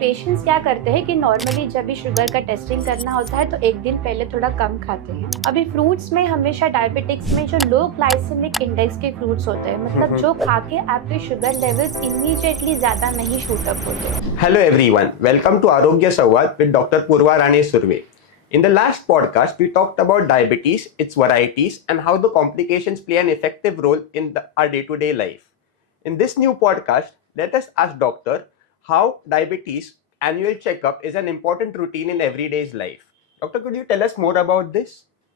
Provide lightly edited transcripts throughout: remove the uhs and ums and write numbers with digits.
Patients क्या करते हैं कि नॉर्मली जब भी शुगर का टेस्टिंग करना होता है तो एक दिन पहले थोड़ा कम खाते हैं। अभी फ्रूट्स में हमेशा डायबिटिक्स में जो लो ग्लाइसेमिक इंडेक्स के फ्रूट्स होते हैं, मतलब जो खा के आपके शुगर लेवल्स इमीडिएटली ज्यादा नहीं शूट अप होते। Hello everyone, welcome to Arogya Sanvad with Dr. Purva Rane Surve. In the last podcast, we talked about diabetes, its varieties, and how the complications play an effective role in our day-to-day life. In this new podcast, let us ask doctor how diabetes annual checkup is an important routine in everyday's life. Doctor, could you tell us more about this?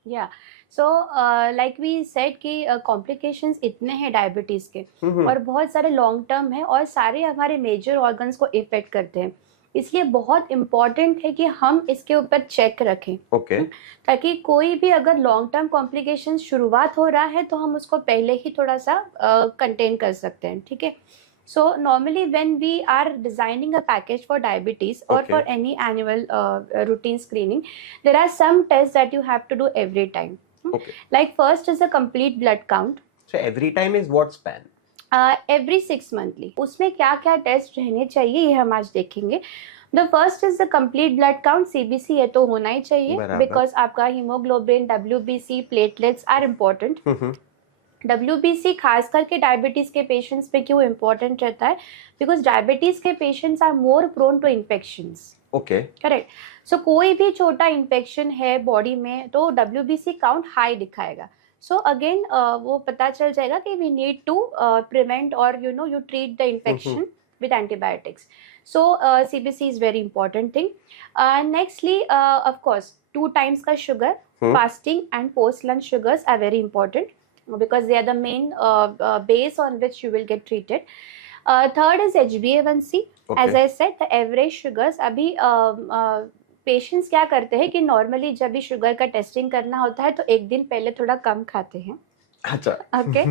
या so like we said कि complications इतने हैं diabetes के और बहुत सारे long term है और सारे हमारे मेजर ऑर्गन्स को इफेक्ट करते हैं, इसलिए बहुत इम्पॉर्टेंट है कि हम इसके ऊपर चेक रखें। ओके ताकि कोई भी अगर लॉन्ग टर्म कॉम्प्लिकेशन शुरुआत हो रहा है तो हम उसको पहले ही थोड़ा सा कंटेन कर सकते हैं। ठीक है, so normally when we are designing a package for diabetes or for any annual routine screening, there are some tests that you have to do every time. Like first is a complete blood count. So every time is what span? Every 6 monthly. उसमें क्या क्या test रहने चाहिए ये हम आज देखेंगे। The first is the complete blood count, CBC ये तो होना ही चाहिए because आपका haemoglobin, WBC, platelets are important. WBC खास करके डायबिटीज के पेशेंट्स पे क्यों इम्पोर्टेंट रहता है? बिकॉज डायबिटीज के patients are more prone to infections. Okay, correct. So कोई भी छोटा इन्फेक्शन है बॉडी में तो WBC काउंट हाई दिखाएगा। सो अगेन वो पता चल जाएगा कि वी नीड टू प्रिवेंट और you treat the infection with antibiotics. So CBC is very important thing. Nextly, of course, 2 times का sugar, fasting and post lunch sugars are very important because they are the main base on which you will get treated. Third is HbA1c. As I said, the average sugars अभी patients क्या करते हैं कि normally जब भी sugar का testing करना होता है तो एक दिन पहले थोड़ा कम खाते हैं। अच्छा, ओके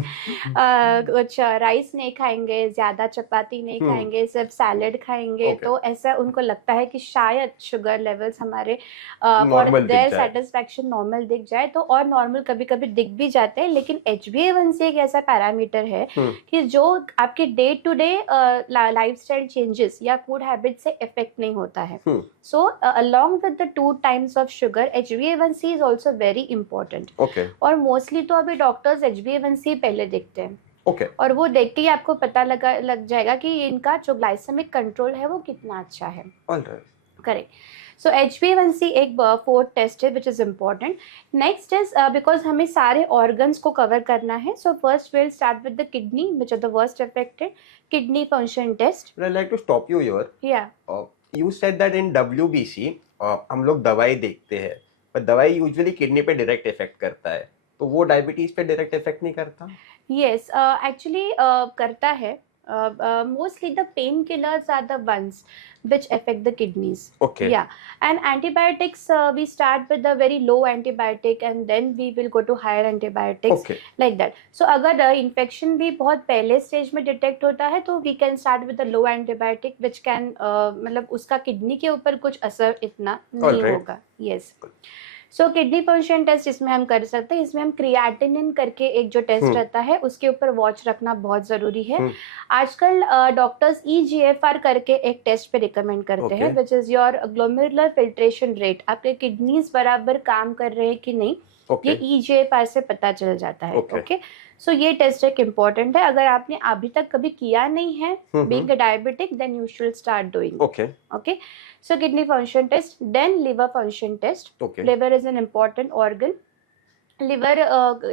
कुछ राइस नहीं खाएंगे, ज्यादा चपाती नहीं खाएंगे, सिर्फ सैलेड खाएंगे। तो ऐसा उनको लगता है कि शायद शुगर लेवल्स हमारे फॉर देयर सेटिस्फैक्शन नॉर्मल दिख जाए, तो और नॉर्मल कभी कभी दिख भी जाते हैं। लेकिन HbA1c एक ऐसा पैरामीटर है कि जो आपके day to day lifestyle changes या फूड हैबिट से इफेक्ट नहीं होता है। So along with the 2 times of sugar, HbA1c is also very important. और मोस्टली तो अभी डॉक्टर्स HbA1c पहले देखते हैं। और वो देख के ही आपको पता लग जाएगा कि इनका जो ग्लाइसेमिक कंट्रोल है वो कितना अच्छा है। करेक्ट। सो HbA1c एक 4th टेस्ट है which is important. Next is because हमें सारे ऑर्गन्स को कवर करना है, so first will start with the kidney which are the worst affected. Kidney function test. I'd like to stop you here. Yeah. You said that in WBC हम लोग दवाई देखते हैं, पर दवाई यूजुअली किडनी पे डायरेक्ट इफेक्ट करता है, तो वो डायबिटीज पे डायरेक्ट इफेक्ट नहीं करता? यस, एक्चुअली करता है। Mostly the painkillers are the ones which affect the kidneys. Okay. Yeah, and antibiotics we start with the very low antibiotic and then we will go to higher antibiotics. Okay. Like that. So अगर infection भी बहुत पहले stage में detect होता है तो we can start with the low antibiotic which can मतलब उसका किडनी के ऊपर कुछ असर इतना नहीं होगा। Yes. So kidney function test इसमें हम कर सकते हैं। इसमें हम क्रिएटिनिन करके एक जो टेस्ट रहता है उसके ऊपर वॉच रखना बहुत जरूरी है। आजकल डॉक्टर्स EGFR करके एक टेस्ट पे रिकमेंड करते हैं which is your glomerular filtration rate. आपके किडनीज बराबर काम कर रहे हैं कि नहीं, ये EGFR से पता चल जाता है। ओके, सो ये टेस्ट एक इम्पोर्टेंट है। अगर आपने अभी तक कभी किया नहीं है being a diabetic, then you should start doing. Okay, so kidney function test, then liver function test. Liver is an important organ. Liver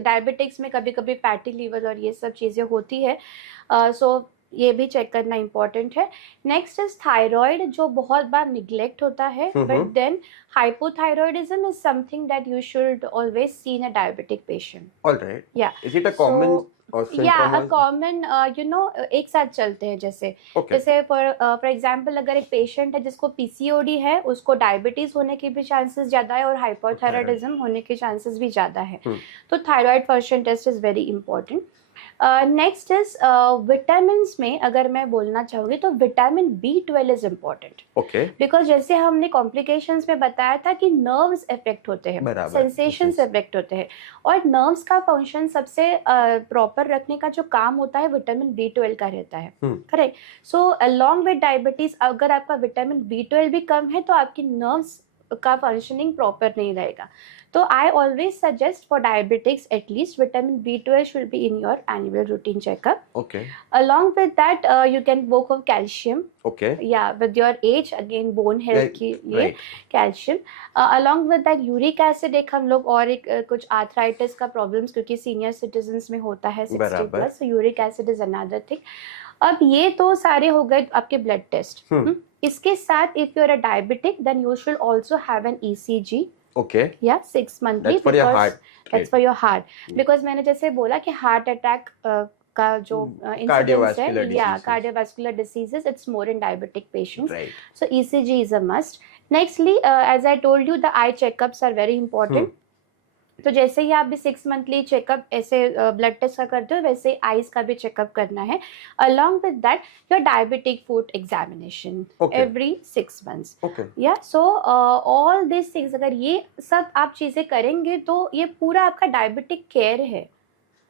diabetics में कभी कभी फैटी लिवर और ये सब चीजें होती है, सो ये भी चेक करना इम्पोर्टेंट है। नेक्स्ट इज थायराइड, जो बहुत बार निग्लेक्ट होता है, but then hypothyroidism is something that you should always see in a diabetic patient. All right. Yeah. Is it a common symptom? Yeah, a common एक साथ चलते हैं जैसे जैसे फॉर एग्जांपल अगर एक पेशेंट है जिसको PCOD है, उसको डायबिटीज होने के भी चांसेस ज्यादा है और हाइपोथायराइडिज्म होने के चांसेस भी ज्यादा है। तो thyroid function test is very important. Next is vitamin में अगर मैं बोलना चाहूँगी तो vitamin B12 is important, okay, because जैसे हमने कॉम्प्लिकेशंस में बताया था कि नर्व्स इफेक्ट होते हैं, बराबर, सेंसेशंस yes. इफेक्ट होते हैं, और नर्व्स का फंक्शन सबसे प्रॉपर रखने का जो काम होता है विटामिन B12 का रहता है, correct. So along with diabetes अगर आपका विटामिन B12 भी कम है तो आपकी नर्व्स का फंक्शनिंग प्रॉपर नहीं रहेगा। तो I always suggest for diabetics at least vitamin B12 should be in your annual routine checkup. Okay, along with that you can work on calcium, okay, yeah, with your age again bone health Right, के लिए right. Calcium. along with that uric acid, एक हम लोग और एक कुछ arthritis का problems क्योंकि सीनियर सिटीजन्स में होता है 60 बराबर। Plus, so uric acid is another thing. अब ये तो सारे हो गए आपके ब्लड टेस्ट। इसके साथ if you are a diabetic then you should also have an ECG, okay. या 6 monthly, That's for your because heart, that's right. for your heart, because मैंने जैसे बोला कि हार्ट अटैक का जो इंसिडेंस Cardiovascular है, या diseases. Cardiovascular diseases, it's more in diabetic patients, Right. so ECG is a must. Nextly, as I told you, the eye checkups are very important. तो जैसे ही आप भी 6 मंथली चेकअप ऐसे blood test का करते हो वैसे ही आईज का भी चेकअप करना है। Along with that your diabetic food examination every 6 months। या सो ऑल दिस थिंग्स, अगर ये सब आप चीजें करेंगे तो ये पूरा आपका डायबिटिक केयर है।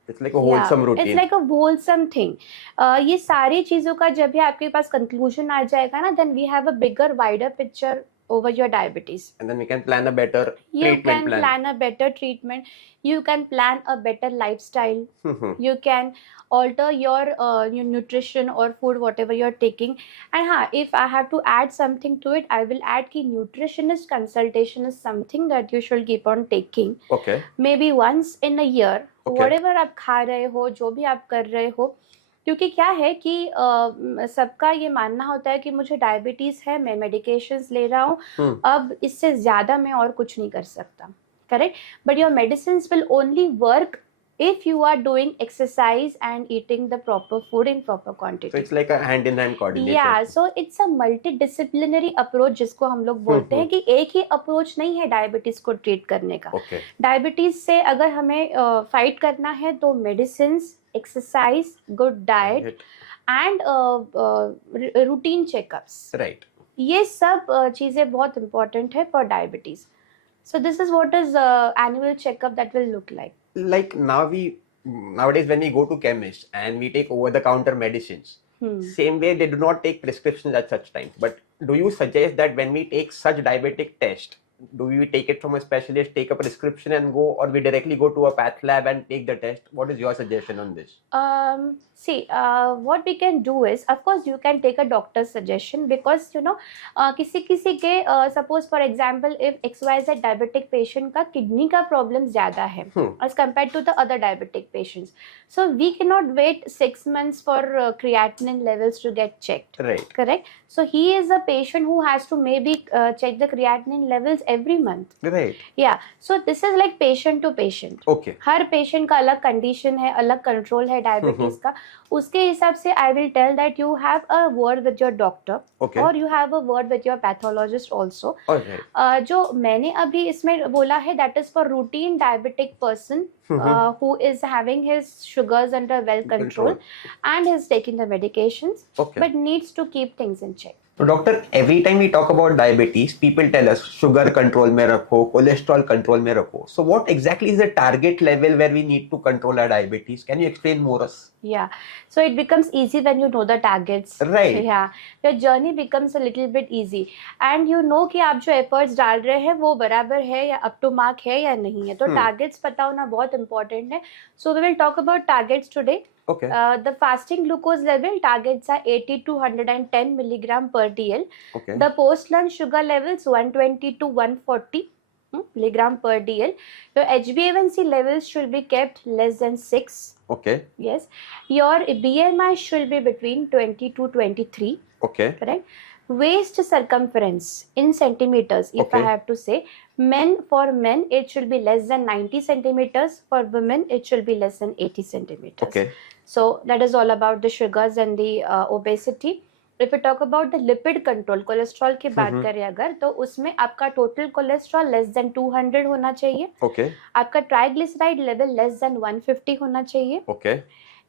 It's like a wholesome routine. It's like a wholesome thing. ये सारी चीजों का जब भी आपके पास कंक्लूजन आ जाएगा ना, then we have a bigger, wider picture over your diabetes. And then we can plan a better You treatment can plan. plan a better treatment. You can plan a better lifestyle. You can alter your nutrition or food, whatever you're taking. And if I have to add something to it, I will add कि nutritionist consultation is something that you should keep on taking. Okay. Maybe once in a year. Okay. Whatever आप खा रहे हो, जो भी आप कर रहे हो, क्योंकि क्या है कि सबका ये मानना होता है कि मुझे डायबिटीज है, मैं मेडिकेशंस ले रहा हूँ, अब इससे ज्यादा मैं और कुछ नहीं कर सकता, correct. But your medicines will only work if you are doing exercise and eating the proper food in proper quantity. So it's like a hand in hand coordination. Yeah, so it's a multidisciplinary approach जिसको हम लोग बोलते हैं कि एक ही approach नहीं है diabetes को ट्रीट करने का। डायबिटीज से अगर हमें फाइट करना है तो medicines, exercise, good diet and routine checkups, right, ये सब चीजें बहुत इंपॉर्टेंट है for diabetes. So this is what is annual checkup that will look like. Like nowadays when we go to chemist and we take over the counter medicines, same way they do not take prescriptions at such times. But do you suggest that when we take such diabetic test, do we take it from a specialist, take a prescription and go, or we directly go to a path lab and take the test? What is your suggestion on this? See, what we can do is, of course, you can take a doctor's suggestion, because you know, किसी के suppose for example, if XYZ diabetic patient का kidney का problem ज़्यादा है as compared to the other diabetic patients, so we cannot wait 6 months for creatinine levels to get checked. Right. Correct. So he is a patient who has to maybe check the creatinine levels every month. Right. Yeah. So this is like patient to patient. Okay. Her patient का अलग condition है, अलग control है diabetes का, उसके हिसाब से I will tell that you have a word with your doctor. Okay. Or you have a word with your pathologist also. Okay. जो मैंने अभी इसमें बोला है that is for routine diabetic person who is having his sugars under well control and is taking the medications, but needs to keep things in check. So doctor, every time we talk about diabetes, people tell us sugar control में रखो, cholesterol control में रखो. So what exactly is the target level where we need to control our diabetes? Can you explain more us? Yeah, so it becomes easy when you know the targets. Right. Yeah, your journey becomes a little bit easy, and you know कि आप जो efforts डाल रहे हैं वो बराबर है या up to mark है या नहीं है, तो targets पता होना बहुत important है. So we will talk about targets today. Okay. The fasting glucose level targets are 80 to 110 milligram per dl. Okay. The post lunch sugar levels 120 to 140 milligram per dl. Your HbA1c levels should be kept less than 6. Okay. Yes. Your BMI should be between 20 to 23. Okay. Correct. Waist circumference in centimeters, if I have to say, for men it should be less than 90 centimeters, for women it should be less than 80 centimeters. Okay. So that is all about the sugars and the obesity. If we talk about the lipid control, cholesterol की बात करें अगर, तो उसमें आपका total cholesterol less than 200 होना चाहिए. Okay. आपका ट्राइग्लिसराइड लेवल लेस देन 150 होना चाहिए. Okay.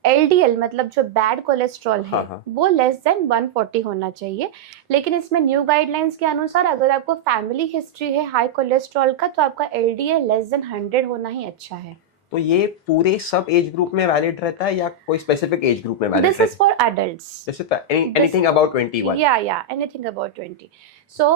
LDL मतलब जो बैड कोलेस्ट्रॉल है, हाँ. वो लेस देन 140 होना चाहिए। लेकिन इसमें न्यू गाइडलाइंस के अनुसार अगर आपको फैमिली हिस्ट्री है हाई कोलेस्ट्रॉल का, तो आपका LDL लेस देन 100 होना ही अच्छा है। तो ये पूरे सब एज ग्रुप में वैलिड रहता है या कोई स्पेसिफिक एज ग्रुप में valid This is for adults. This is anything above 21? Yeah, anything about 20. So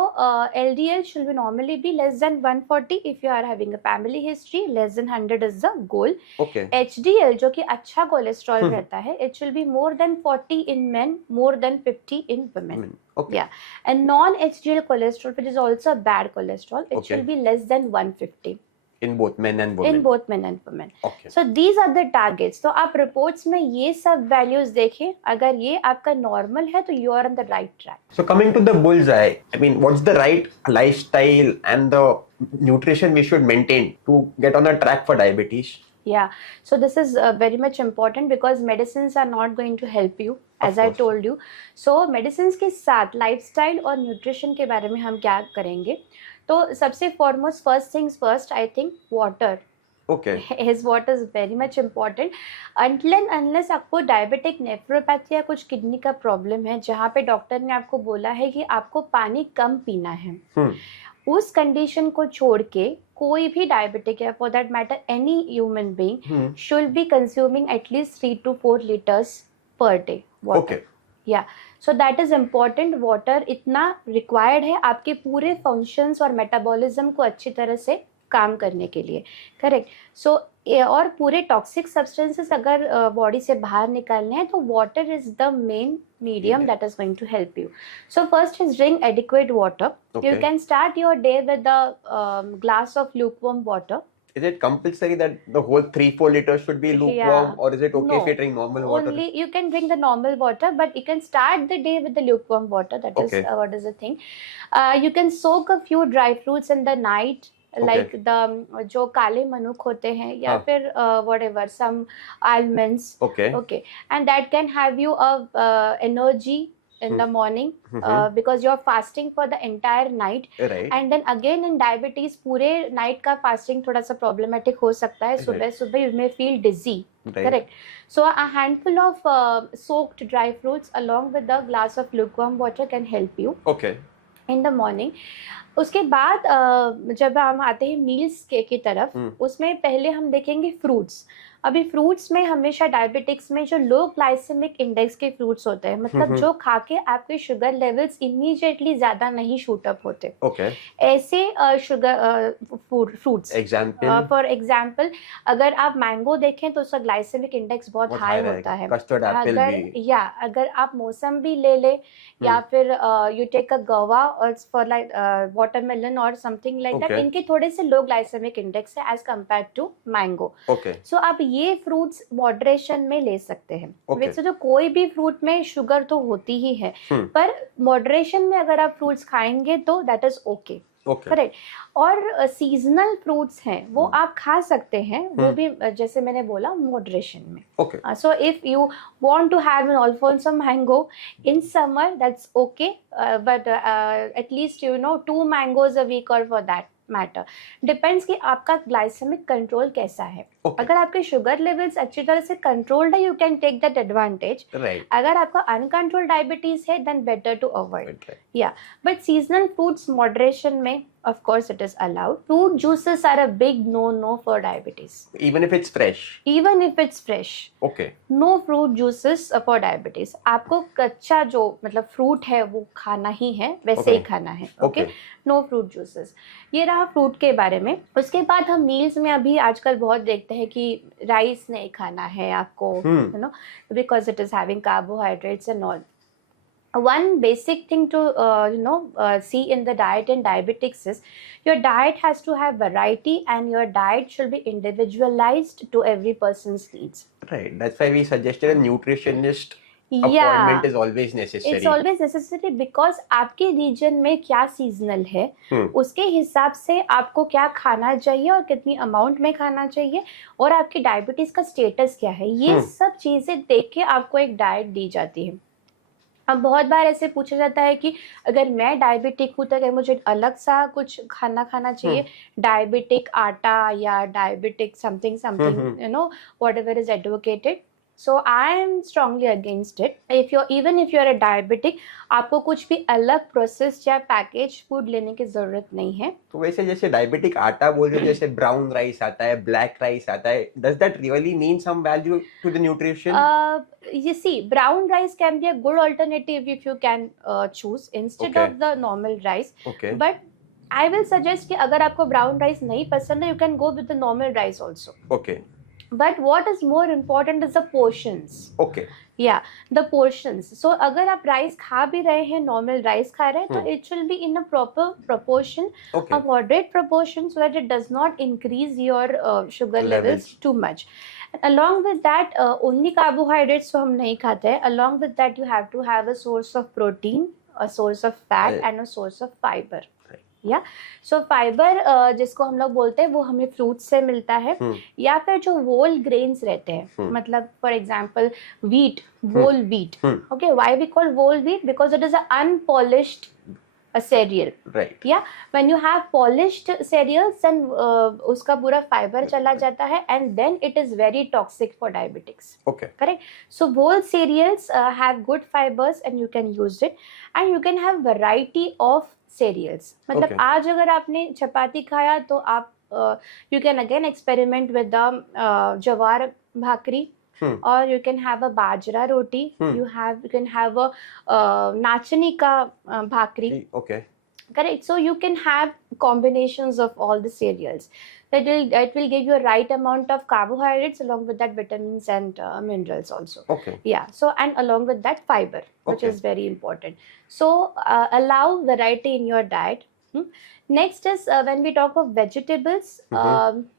LDL should be normally be less than 140 if you are having a family history. Less than 100 is the goal. Okay. HDL जो कि अच्छा cholesterol रहता है, it should be more than 40 in men, more than 50 in women. Okay. Yeah, and non-HDL cholesterol, which is also a bad cholesterol, it should be less than 150. In both men and women. In both men and women. Okay. So these are the targets. तो आप reports में ये सब values देखें, अगर ये आपका normal है तो you are on the right track. So coming to the bullseye, I mean, what's the right lifestyle and the nutrition we should maintain to get on a track for diabetes? Yeah, so this is very much important because medicines are not going to help you, as I told you. So medicines के साथ lifestyle और nutrition के बारे में हम क्या करेंगे? तो सबसे foremost, first things first, I think water. Okay. His water is very much important. Until and unless आपको diabetic nephropathy या कुछ किडनी का प्रॉब्लम है जहाँ पे डॉक्टर ने आपको बोला है कि आपको पानी कम पीना है, उस कंडीशन को छोड़ के कोई भी डायबिटिक है, for that matter any human being, should be consuming at least 3 to 4 liters per day water. Okay. या so that is important. Water इतना रिक्वायर्ड है आपके पूरे फंक्शंस और मेटाबॉलिज्म को अच्छी तरह से काम करने के लिए. करेक्ट. सो और पूरे टॉक्सिक सब्सटेंसेस अगर बॉडी से बाहर निकालने हैं तो water is the main medium that is going to help you. So first is drink adequate water. You can start your day with a glass of lukewarm water. Is it compulsory that the whole 3-4 liters should be lukewarm, or is it okay if you drink normal water? Only you can drink the normal water, but you can start the day with the lukewarm water. That is what is the thing. You can soak a few dry fruits in the night. Like the जो काले मनुक होते हैं या फिर whatever some almonds. Okay. And that can have you a energy in the morning because you're fasting for the entire night. Right. And then again in diabetes पूरे night का fasting थोड़ा सा problematic हो सकता है. सुबह you may feel dizzy. Right. Correct. So a handful of soaked dry fruits along with the glass of lukewarm water can help you. Okay. In the morning. उसके बाद जब हम आते हैं मील्स की तरफ, उसमें पहले हम देखेंगे फ्रूट्स. अभी फ्रूट्स में हमेशा डायबिटिक्स में जो लो ग्लाइसेमिक इंडेक्स के फ्रूट्स होते हैं, मतलब जो खा के आपके शुगर लेवल्स इमीडिएटली ज्यादा नहीं शूट अप होते. ऐसे शुगर फ्रूट्स, फॉर एग्जाम्पल अगर आप मैंगो देखें तो उसका ग्लाइसेमिक इंडेक्स बहुत हाई होता है. अगर आप मौसम्बी ले ले या फिर यू टेक अ गवा और फॉर लाइक वाटरमेलन और समथिंग लाइक दैट, इनके थोड़े से लो ग्लाइसेमिक इंडेक्स है एज कम्पेयर टू मैंगो. सो आप ये फ्रूट्स मॉडरेशन में ले सकते हैं. वैसे तो कोई भी फ्रूट में शुगर तो होती ही है, पर मॉडरेशन में अगर आप फ्रूट्स खाएंगे तो दैट इज ओके. करेक्ट. और सीजनल फ्रूट्स हैं वो आप खा सकते हैं, वो भी जैसे मैंने बोला मॉडरेशन में. So if you want to have an Alphonso mango in summer that's okay, but at least 2 mangoes a week or for that matter. Depends कि आपका ग्लाइसेमिक कंट्रोल कैसा है. अगर आपके शुगर लेवल्स अच्छी तरह से कंट्रोल्ड है, you can take that advantage. अगर आपका अनकंट्रोल्ड डायबिटीज है देन बेटर टू अवॉइड. या बट सीजनल फ्रूट्स मॉडरेशन में of course it is allowed. Fruit juices are a big no for diabetes. Even if it's fresh? Even if it's fresh. Okay. No fruit juices for diabetes. आपको कच्चा जो मतलब fruit है वो खाना ही है, वैसे ही खाना है. Okay. No fruit juices. ये रहा फ्रूट के बारे में. उसके बाद हम मील्स में अभी आजकल बहुत देखते हैं कि राइस नहीं खाना है आपको, because it is having carbohydrates and all. One basic thing to see in the diet in diabetics is your diet has to have variety and your diet should be individualized to every person's needs. Right. That's why we suggested a nutritionist appointment is always necessary. It's always necessary because आपके reason में क्या seasonal है, उसके हिसाब से आपको क्या खाना चाहिए और कितनी अमाउंट में खाना चाहिए और आपकी डायबिटीज का स्टेटस क्या है, ये सब चीजें देख के आपको एक डाइट दी जाती है. अब बहुत बार ऐसे पूछा जाता है कि अगर मैं डायबिटिक हूँ तो क्या मुझे अलग सा कुछ खाना चाहिए, डायबिटिक आटा या diabetic something whatever is advocated. So I am strongly against it. Even if you're a diabetic, आपको कुछ भी अलग प्रोसेस या पैकेज फूड लेने की जरूरत नहीं है. तो वैसे जैसे डायबिटिक आटा बोल रहे हो, जैसे ब्राउन राइस आता है, ब्लैक राइस आता है, does that really mean some value to the nutrition? You see, brown rice can be a good alternative if you can choose instead Okay. of the normal rice. Okay. But I will suggest कि अगर आपको brown rice नहीं पसंद है, you can go with the normal rice also. Okay. But what is more important is the portions. Okay. Yeah, the portions. So अगर आप rice खा भी रहे हैं, नॉर्मल राइस खा रहे हैं, तो it should be in a proper proportion, Okay. a moderate proportion, so that it does not increase your sugar levels too much. Along with that, only carbohydrates तो हम नहीं खाते हैं. Along with that, you have to have a source of protein, a source of fat, and a source of fiber. या सो fibre जिसको हम लोग बोलते हैं वो हमें फ्रूट से मिलता है, या फिर जो होल ग्रेन्स रहते हैं, मतलब for example wheat, whole wheat. Okay, why we call whole wheat? Because it is a unpolished cereal. Right. Yeah, when you have polished cereals, then उसका पूरा फाइबर चला जाता है, and then it is very toxic for diabetics. Okay. Correct. So whole cereals have good fibers and you can use it, and you can have variety of cereals. मतलब आज अगर आपने चपाती खाया तो आप you can again experiment with the जवार भाकरी. Or you can have a bajra roti. You can have a nachani ka bhakri. Okay. Correct. So you can have combinations of all the cereals. It will give you a right amount of carbohydrates along with that vitamins and minerals also. Okay. Yeah. So and along with that fiber, which is very important. So allow variety in your diet. Next is when we talk of vegetables.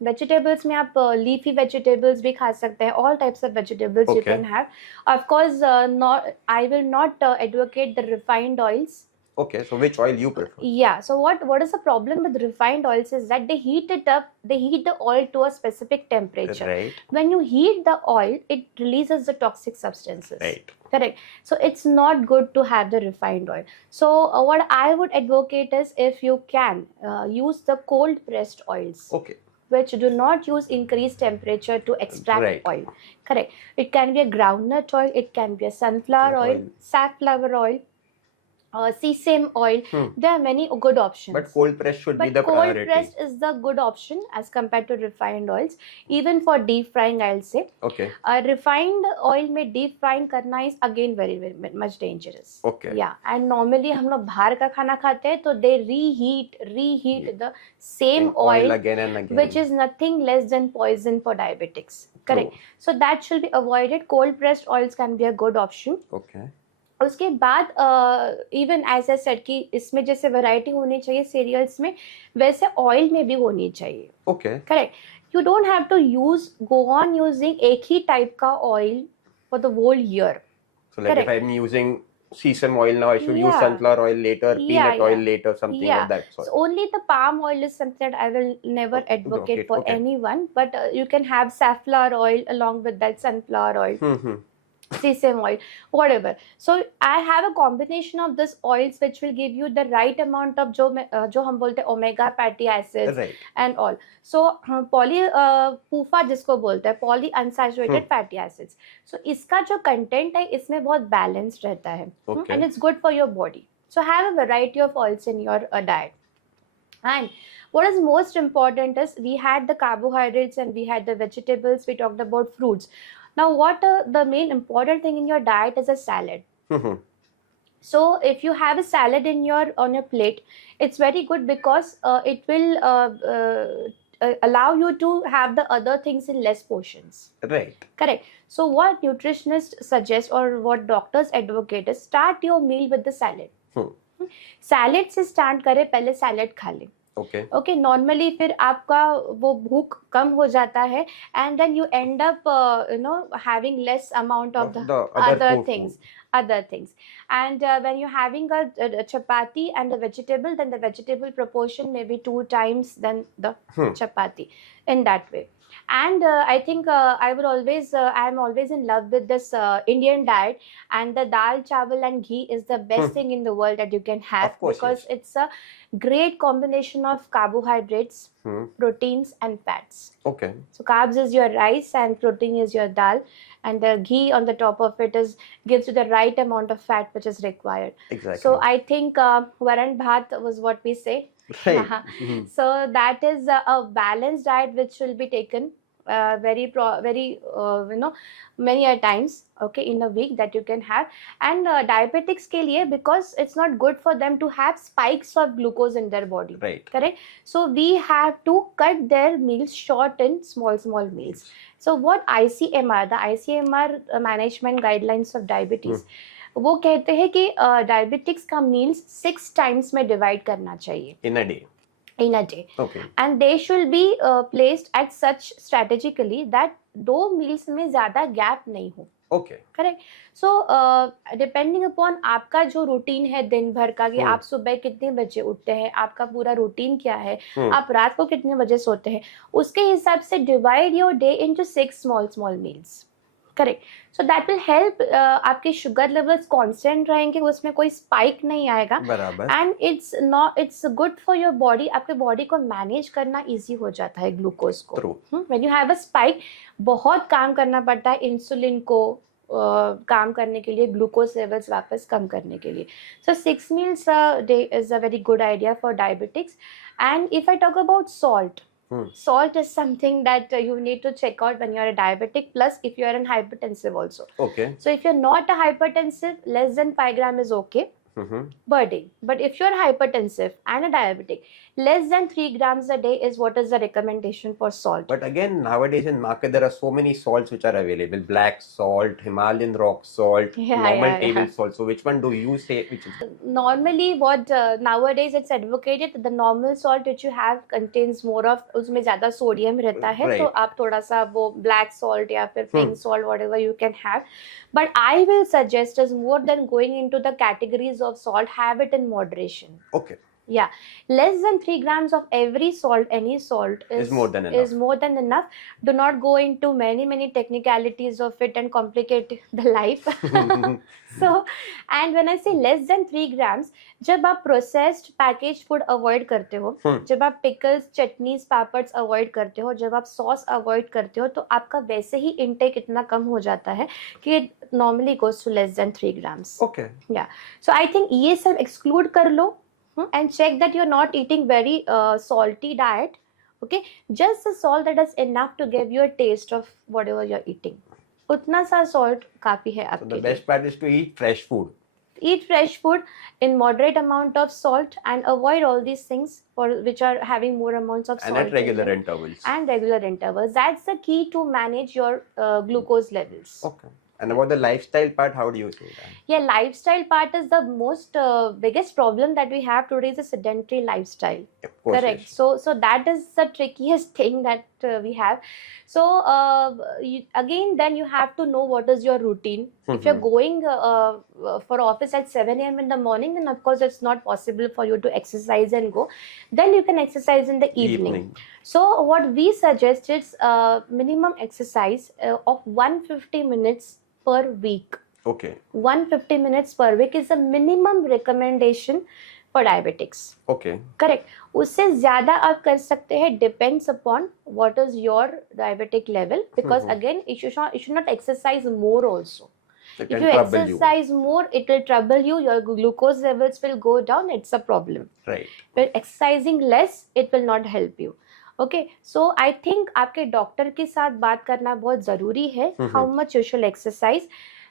Vegetables में आप leafy vegetables भी खा सकते हैं. All types of vegetables you can have. Of course, I will not advocate the refined oils. Okay, so which oil you prefer? Yeah, so what is the problem with refined oils is that they heat it up, they heat the oil to a specific temperature. Right. When you heat the oil, it releases the toxic substances. Right. Correct. So it's not good to have the refined oil. So what I would advocate is, if you can, use the cold pressed oils. Okay. Which do not use increased temperature to extract oil. Correct. It can be a groundnut oil, it can be a sunflower oil, safflower oil, sesame oil. There are many good options. But cold press should be the priority. Cold pressed is the good option as compared to refined oils. Even for deep frying, I'll say. Okay. Refined oil में deep frying करना is again very, very much dangerous. Okay. Yeah, and normally हम लोग बाहर का खाना खाते हैं, तो they reheat the same oil again and again, which is nothing less than poison for diabetics. Correct. So that should be avoided. Cold pressed oils can be a good option. Okay. उसके बाद even as a said कि इसमें जैसे variety होनी चाहिए serials में, वैसे oil में भी होनी चाहिए. Okay. Correct. You don't have to go on using एक ही टाइप का oil for the whole year. So like if I am using sesame oil now, I should use sunflower oil later, peanut oil later, something like that. So only the palm oil is something that I will never advocate for anyone, but you can have safflower oil along with that sunflower oil. Sesame oil, whatever. So I have a combination of this oils which will give you the right amount of जो हम बोलते हैं omega fatty acids and all. So poly PUFA जिसको बोलते हैं poly unsaturated fatty acids. So इसका जो content है इसमें बहुत balanced रहता है, and it's good for your body. So have a variety of oils in your diet. And what is most important is, we had the carbohydrates and we had the vegetables, we talked about fruits. Now, what the main important thing in your diet is a salad. So, if you have a salad on your plate, it's very good because it will allow you to have the other things in less portions. Right. Correct. So, what nutritionists suggest or what doctors advocate is, start your meal with the salad. Salad से start करें, पहले salad खा लें. Okay, normally फिर आपका वो भूख कम हो जाता है, and then you end up having less amount of the other things. And when you're having a chapati and a vegetable, then the vegetable proportion may be 2 times than the chapati, in that way. And I think I'm always in love with this Indian diet, and the dal, chawal and ghee is the best thing in the world that you can have, because it's a great combination of carbohydrates, proteins and fats. Okay. So carbs is your rice and protein is your dal, and the ghee on the top of it gives you the right amount of fat which is required. Exactly. So I think varan bhat was what we say. Right. So that is a balanced diet which will be taken very many a times, okay, in a week that you can have. And diabetics ke liye, because it's not good for them to have spikes of glucose in their body. Right. Correct. So we have to cut their meals short in small meals. So what ICMR, the ICMR management guidelines of diabetes, वो कहते हैं कि diabetics का meals 6 times में divide करना चाहिए In a day. in a day. Okay. And they should be placed at such strategically that 2 meals में ज़्यादा गैप नहीं हो. Okay. Correct. So depending upon आपका जो रूटीन है दिन भर का, कि आप सुबह कितने बजे उठते हैं, आपका पूरा रूटीन क्या है, आप रात को कितने बजे सोते हैं, उसके हिसाब से divide your day into 6 small meals. Correct. So that will help. आपके शुगर लेवल्स कांस्टेंट रहेंगे, उसमें कोई स्पाइक नहीं आएगा. बराबर. And it's good for your body. आपके बॉडी को मैनेज करना इजी हो जाता है ग्लूकोज को. When you have a spike, बहुत काम करना पड़ता है इंसुलिन को काम करने के लिए, ग्लूकोज लेवल्स वापस कम करने के लिए. सो 6 meals a day is a very good idea for diabetics. And if I talk about salt, salt is something that you need to check out when you are a diabetic, plus if you are an hypertensive also. Okay. So if you're not a hypertensive, less than 5 gram is okay per day. But if you're hypertensive and a diabetic, less than 3 grams a day is what is the recommendation for salt. But again, nowadays in market there are so many salts which are available: black salt, Himalayan rock salt, normal table salt. So which one do you say which is? Normally what nowadays it's advocated, the normal salt which you have contains more of, उसमें ज़्यादा sodium रहता है. Right. तो आप थोड़ा सा वो black salt या फिर pink salt, whatever you can have. But I will suggest is, more than going into the categories of salt, have it in moderation. Okay. Yeah, less than 3 grams of every salt, any salt Is more than enough. Is more than enough. Do not go into many technicalities of it and complicate the life. So, and when I say less than 3 grams, जब आप processed packaged food avoid करते हो, जब आप pickles, chutneys, papads avoid करते हो, जब आप sauce avoid करते हो, तो आपका वैसे ही intake इतना कम हो जाता है कि normally goes to less than 3 grams. Okay. Yeah. So I think ये सब exclude कर लो. And check that you're not eating very salty diet. Okay, just the salt that is enough to give you a taste of whatever you're eating. उतना सा salt काफी है आपके लिए. So the best part is to eat fresh food. Eat fresh food in moderate amount of salt and avoid all these things for which are having more amounts of salt. And at regular intervals. And regular intervals. That's the key to manage your glucose levels. Okay. And about the lifestyle part, how do you say that? Yeah, lifestyle part is the most biggest problem that we have today, is a sedentary lifestyle. Of course. Correct. Yes. So that is the trickiest thing that we have. So again, then you have to know what is your routine. If you're going for office at 7 a.m. in the morning, then of course it's not possible for you to exercise and go. Then you can exercise in the evening. So what we suggest is minimum exercise of 150 minutes per week. Okay. 150 minutes per week is the minimum recommendation for diabetics. Okay. Correct. उससे ज़्यादा आप कर सकते हैं, depends upon what is your diabetic level, because again you should not exercise more also. If you exercise more, it will trouble you, your glucose levels will go down, it's a problem. Right. But exercising less, it will not help you. Okay, so I think आपके doctor के साथ बात करना बहुत ज़रूरी है. How much you should exercise.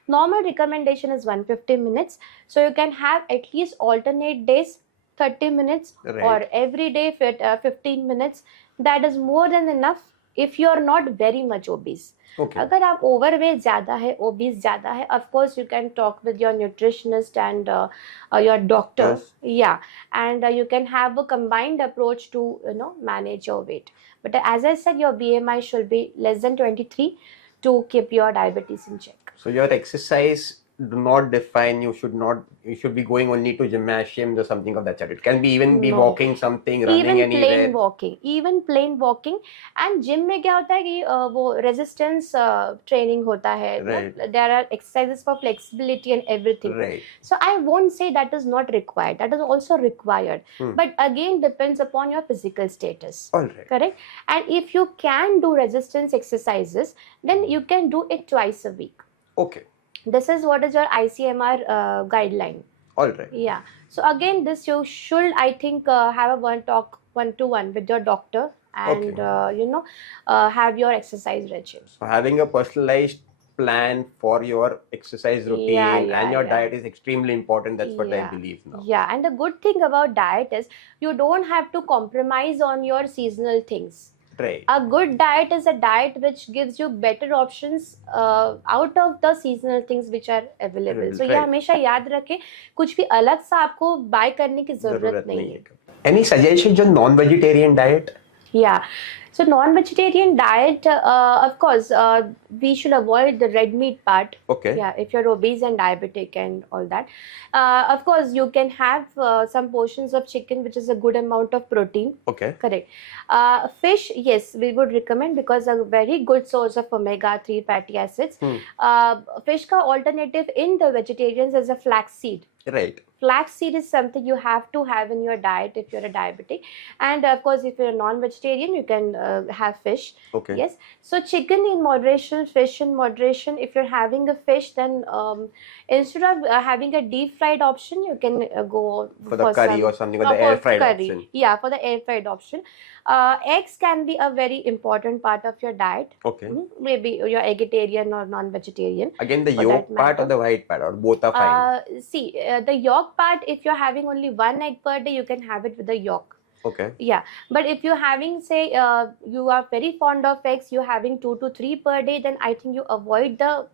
Normal recommendation is 150 minutes. So you can have at least alternate days 30 minutes or every day 15 minutes. That is more than enough if you are not very much obese. Okay. अगर आप overweight ज़्यादा है, obese ज़्यादा है, of course you can talk with your nutritionist and your doctor. Yes. Yeah, and you can have a combined approach to manage your weight. But as I said, your BMI should be less than 23 to keep your diabetes in check. So your exercise do not define you should be going only to gymnasium or something of that sort. It can be even be No. walking something, running even anywhere. plain walking and gym में क्या होता है कि वो resistance training होता है Right. There are exercises for flexibility and everything Right. so I won't say that is not required, that is also required. Hmm. But again depends upon your physical status. All right. Correct. And if you can do resistance exercises, then you can do it twice a week. Okay. This is what is your ICMR guideline. All right. Yeah. So again, this you should, I think, have a one-to-one with your doctor, and Okay. have your exercise regime. So having a personalized plan for your exercise routine Yeah, and your yeah. diet is extremely important. That's what I Yeah. believe now. Yeah, and the good thing about diet is you don't have to compromise on your seasonal things. Right. A good diet is a diet which gives you better options out of the seasonal things which are available. So ये Right. हमेशा याद रखें, कुछ भी अलग सा आपको buy करने की जरूरत नहीं है. Any suggestions on non-vegetarian diet? Yeah. So non-vegetarian diet, of course, we should avoid the red meat part. Okay. Yeah, if you're obese and diabetic and all that. Of course, you can have some portions of chicken, which is a good amount of protein. Okay. Correct. Fish, yes, we would recommend because a very good source of omega-3 fatty acids. Fish ka alternative in the vegetarians is a flax seed. Right. Flax seed is something you have to have in your diet if you're a diabetic, and of course if you're a non-vegetarian you can have fish. Okay. Yes, so chicken in moderation, fish in moderation. If you're having a fish, then instead of having a deep fried option, you can go For the curry or something, or the for air fried curry. option. Yeah, for the air fried option. Eggs can be a very important part of your diet. Okay. Maybe you're vegetarian or non-vegetarian. Again, the For yolk that part or matter. the white part, or both are fine. See, the yolk part, if you're having only one egg per day, you can have it with the yolk. Okay. Yeah, but if you're having, say, you are very fond of eggs, you're having 2 to 3 per day, then I think you avoid the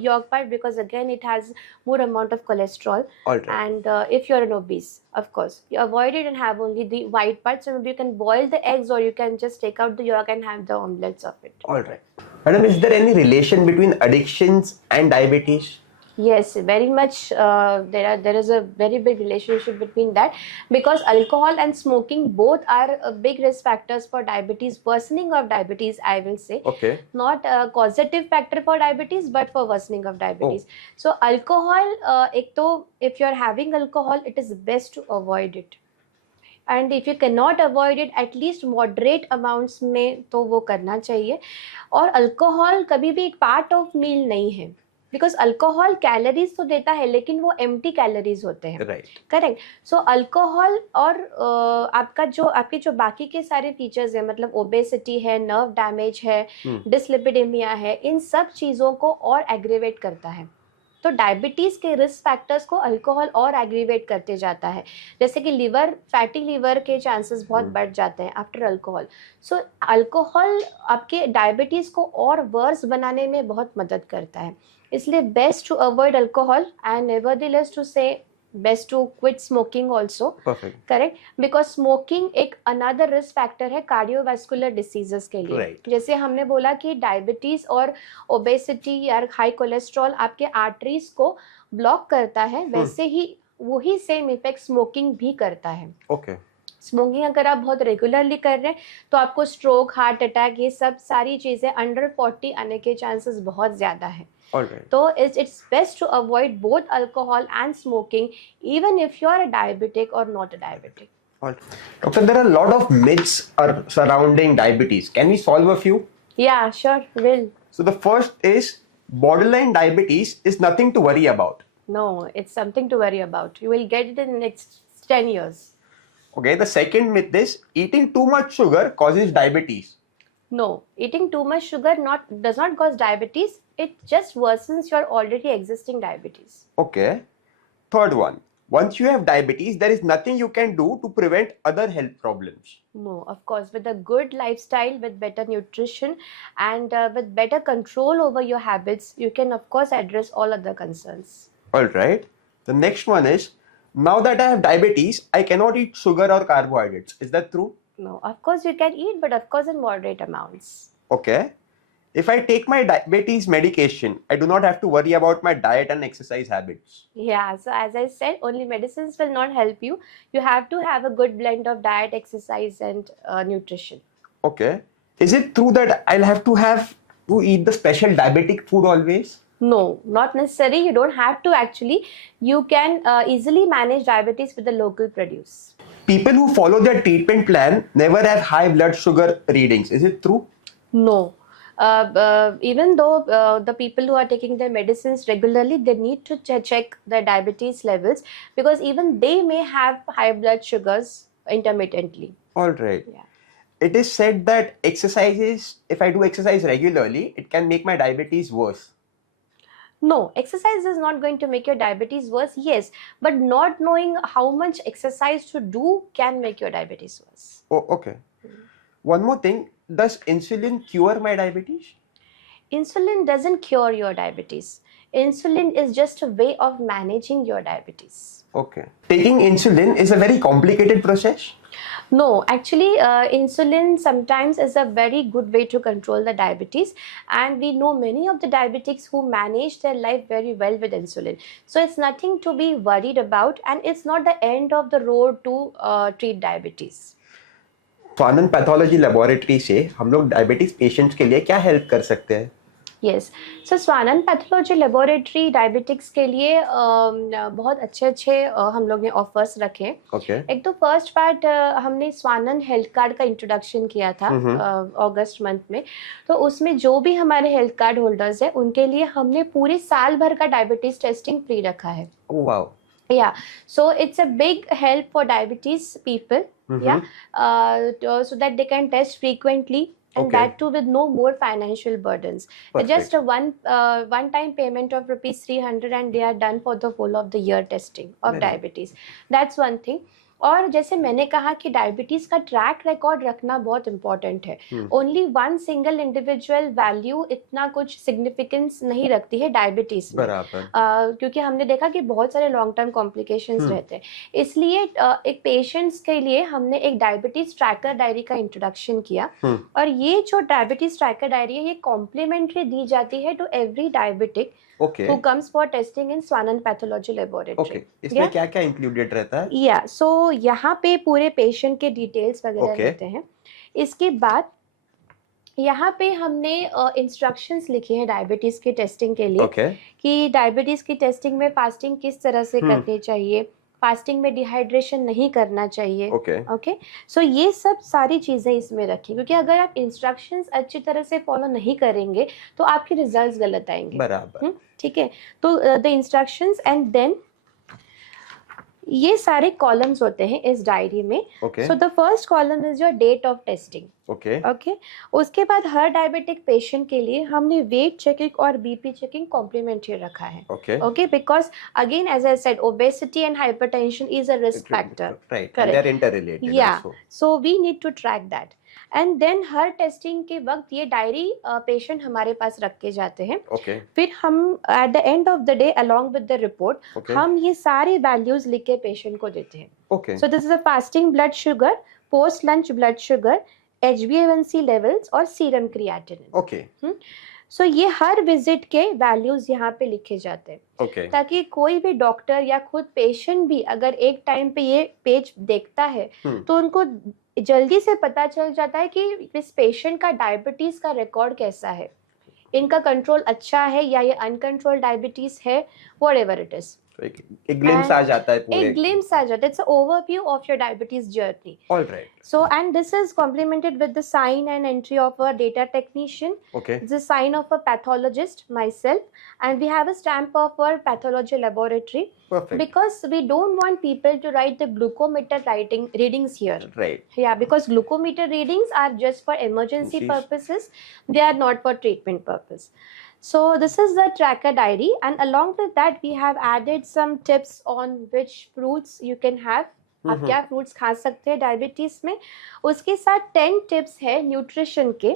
yolk part because again it has more amount of cholesterol. All right. And if you're an obese, of course, you avoid it and have only the white part. So maybe you can boil the eggs, or you can just take out the yolk and have the omelets of it. All right. Madam, is there any relation between addictions and diabetes? Yes, very much. There is a very big relationship between that, because alcohol and smoking both are big risk factors for diabetes, worsening of diabetes, I will say. Okay. Not a causative factor for diabetes, but for worsening of diabetes. So alcohol, ek to, if you're having alcohol, it is best to avoid it. And if you cannot avoid it, at least moderate amounts में तो वो करना चाहिए. और alcohol कभी भी एक part of मील नहीं है, बिकॉज अल्कोहल कैलोरीज तो देता है लेकिन वो एम्प्टी कैलोरीज होते हैं. Right. करेक्ट. सो अल्कोहल और आपके जो बाकी के सारे फीचर्स हैं, मतलब ओबेसिटी है, नर्व डैमेज है, डिसलिपिडेमिया है, इन सब चीज़ों को और एग्रीवेट करता है. तो डायबिटीज़ के रिस्क फैक्टर्स को अल्कोहल और एग्रीवेट करते जाता है. जैसे कि लिवर, फैटी लिवर के चांसेस बहुत बढ़ जाते हैं आफ्टर अल्कोहल. सो अल्कोहल आपके डायबिटीज़ को और वर्स बनाने में बहुत मदद करता है. इसलिए best to avoid alcohol and nevertheless to say best to quit smoking also. Perfect. Correct. Because smoking एक अनदर रिस्क फैक्टर है कार्डियोवास्कुलर डिसीजेस के लिए. Right. जैसे हमने बोला कि डायबिटीज और ओबेसिटी या हाई कोलेस्ट्रॉल आपके आर्टरीज को ब्लॉक करता है, वैसे ही वही सेम इफेक्ट स्मोकिंग भी करता है. Okay. स्मोकिंग अगर आप बहुत रेगुलरली कर रहे हैं तो आपको स्ट्रोक, हार्ट अटैक, ये सब सारी चीज़ें अंडर 40 आने के चांसेस बहुत ज़्यादा है. All right. So it's best to avoid both alcohol and smoking, even if you are a diabetic or not a diabetic. All right. Doctor, there are a lot of myths surrounding diabetes. Can we solve a few? Yeah, sure, will. So the first is borderline diabetes is nothing to worry about. No, it's something to worry about. You will get it in the next 10 years. Okay. The second myth is eating too much sugar causes diabetes. No, eating too much sugar does not cause diabetes. It just worsens your already existing diabetes. Okay. Third one. Once you have diabetes, there is nothing you can do to prevent other health problems. No, of course, with a good lifestyle, with better nutrition, and with better control over your habits, you can, of course, address all other concerns. All right. The next one is, now that I have diabetes, I cannot eat sugar or carbohydrates. Is that true? No, of course, you can eat, but of course, in moderate amounts. Okay. If I take my diabetes medication, I do not have to worry about my diet and exercise habits. Yeah, so as I said, only medicines will not help you. You have to have a good blend of diet, exercise, and nutrition. Okay. Is it true that I'll have to eat the special diabetic food always? No, not necessary. You don't have to actually. You can easily manage diabetes with the local produce. People who follow their treatment plan never have high blood sugar readings. Is it true? No. Even though the people who are taking their medicines regularly, they need to check their diabetes levels, because even they may have high blood sugars intermittently. All right. Yeah. It is said that if I do exercise regularly, it can make my diabetes worse. No, exercise is not going to make your diabetes worse, yes, but not knowing how much exercise to do can make your diabetes worse. Oh, okay. One more thing, does insulin cure my diabetes? Insulin doesn't cure your diabetes. Insulin is just a way of managing your diabetes. Okay. Taking insulin is a very complicated process? No, actually, insulin sometimes is a very good way to control the diabetes, and we know many of the diabetics who manage their life very well with insulin. So it's nothing to be worried about, and it's not the end of the road to treat diabetes. Swanand pathology laboratory से हम लोग diabetes patients के लिए क्या help कर सकते हैं? Yes, सो Swanand pathology laboratory diabetics के लिए बहुत अच्छे हम लोग ने ऑफर्स रखे. एक तो फर्स्ट पार्ट हमने स्वानंद हेल्थ कार्ड का इंट्रोडक्शन किया था अगस्त मंथ में. तो उसमें जो भी हमारे हेल्थ कार्ड होल्डर्स है उनके लिए हमने पूरे साल भर का डायबिटीज टेस्टिंग फ्री रखा है. Wow. Yeah, so it's a big help for diabetes people. Yeah, so that they can test frequently, and that too with no more financial burdens. Just a one time payment of ₹300 and they are done for the whole of the year testing of diabetes. That's one thing. और जैसे मैंने कहा कि diabetes का track record रखना बहुत important है. Only one single individual value इतना कुछ सिग्निफिकेंस नहीं रखती है डायबिटीज में, क्योंकि हमने देखा कि बहुत सारे लॉन्ग टर्म कॉम्प्लिकेशंस रहते हैं. इसलिए एक पेशेंट्स के लिए हमने एक डायबिटीज ट्रैकर डायरी का इंट्रोडक्शन किया. और ये जो डायबिटीज ट्रैकर डायरी है ये कॉम्प्लीमेंट्री दी जाती है to every diabetic who comes for testing in Swanand pathology laboratory. इसमें क्या-क्या इंक्लूडेड रहता है? या सो यहाँ पे पूरे पेशेंट के डिटेल्स वगैरह रहते हैं. इसके बाद यहाँ पे हमने इंस्ट्रक्शंस लिखे हैं डायबिटीज की टेस्टिंग के लिए, कि डायबिटीज की टेस्टिंग में फास्टिंग किस तरह से करनी चाहिए, फास्टिंग में डिहाइड्रेशन नहीं करना चाहिए. ओके, सो ये सब सारी चीज़ें इसमें रखी, क्योंकि अगर आप इंस्ट्रक्शंस अच्छी तरह से फॉलो नहीं करेंगे तो आपके रिजल्ट्स गलत आएंगे. बराबर. ठीक है, तो द इंस्ट्रक्शंस एंड देन ये सारे कॉलम्स होते हैं इस डायरी में. So the first column is your date of testing. Okay, उसके बाद हर डायबिटिक पेशेंट के लिए हमने वेट चेकिंग और बीपी चेकिंग कॉम्प्लीमेंट्री रखा है. Okay, because again as I said obesity and hypertension is a risk factor. Correct. Yeah, so we need to track that. And then हर टेस्टिंग के वक्त ये डायरी पेशेंट हमारे पास रख के जाते हैं. फिर हम at the end of the day along with the report हम ये सारे वैल्यूज लिख के पेशेंट को देते हैं. So this is a fasting blood sugar, post lunch blood sugar, HbA1c levels और सीरम क्रिएटिनिन. सो ये हर विजिट के वैल्यूज यहाँ पे लिखे जाते हैं, ताकि कोई भी डॉक्टर या खुद पेशेंट भी अगर एक टाइम पे ये पेज देखता है तो उनको जल्दी से पता चल जाता है कि इस पेशेंट का डायबिटीज का रिकॉर्ड कैसा है, इनका कंट्रोल अच्छा है या ये अनकंट्रोल डायबिटीज है, व्हाटएवर इट इज. एक ग्लिम्स आ जाता है पूरे. एक ग्लिम्स आ जाता है. It's a overview of your diabetes journey. All right. So, and this is complemented with the sign and entry of a data technician. The sign of a pathologist, myself, and we have a stamp of our pathology laboratory. Perfect. Because we don't want people to write the glucometer readings here. Right. Yeah, because glucometer readings are just for emergency purposes. They are not for treatment purpose. So this is the tracker diary, and along with that we have added some tips on which fruits you can have. आप क्या fruits खा सकते हैं diabetes में. उसके साथ 10 tips है nutrition के,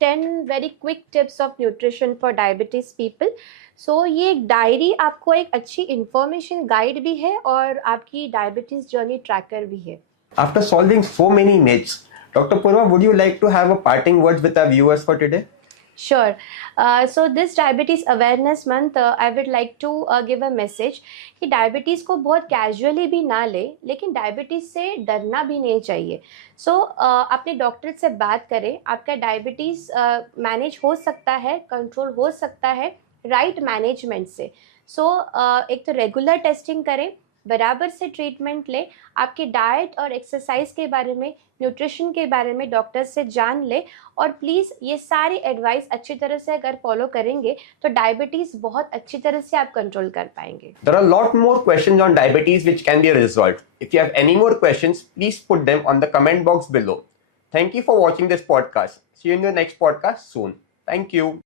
10 very quick tips of nutrition for diabetes people. So ये एक डायरी आपको एक अच्छी इंफॉर्मेशन गाइड भी है और आपकी डायबिटीज जर्नी ट्रैकर भी है. After solving so many myths, Dr. Purva, would you like to have a parting words with our viewers for today? Sure. So this Diabetes Awareness Month, I would like to give a message कि diabetes को बहुत casually भी ना ले, लेकिन diabetes से डरना भी नहीं चाहिए. सो अपने डॉक्टर से बात करें. आपका डायबिटीज़ मैनेज हो सकता है, कंट्रोल हो सकता है राइट मैनेजमेंट से. सो एक तो रेगुलर टेस्टिंग करें, बराबर से ट्रीटमेंट लें, आपके डाइट और एक्सरसाइज के बारे में, न्यूट्रिशन के बारे में डॉक्टर से जान लें, और प्लीज़ ये सारी एडवाइस अच्छी तरह से अगर फॉलो करेंगे तो डायबिटीज़ बहुत अच्छी तरह से आप कंट्रोल कर पाएंगे. There are a lot more questions on diabetes which can be resolved. If you have any more questions, please put them on the comment box below. Thank you for watching this podcast. See you in the next podcast soon. Thank you.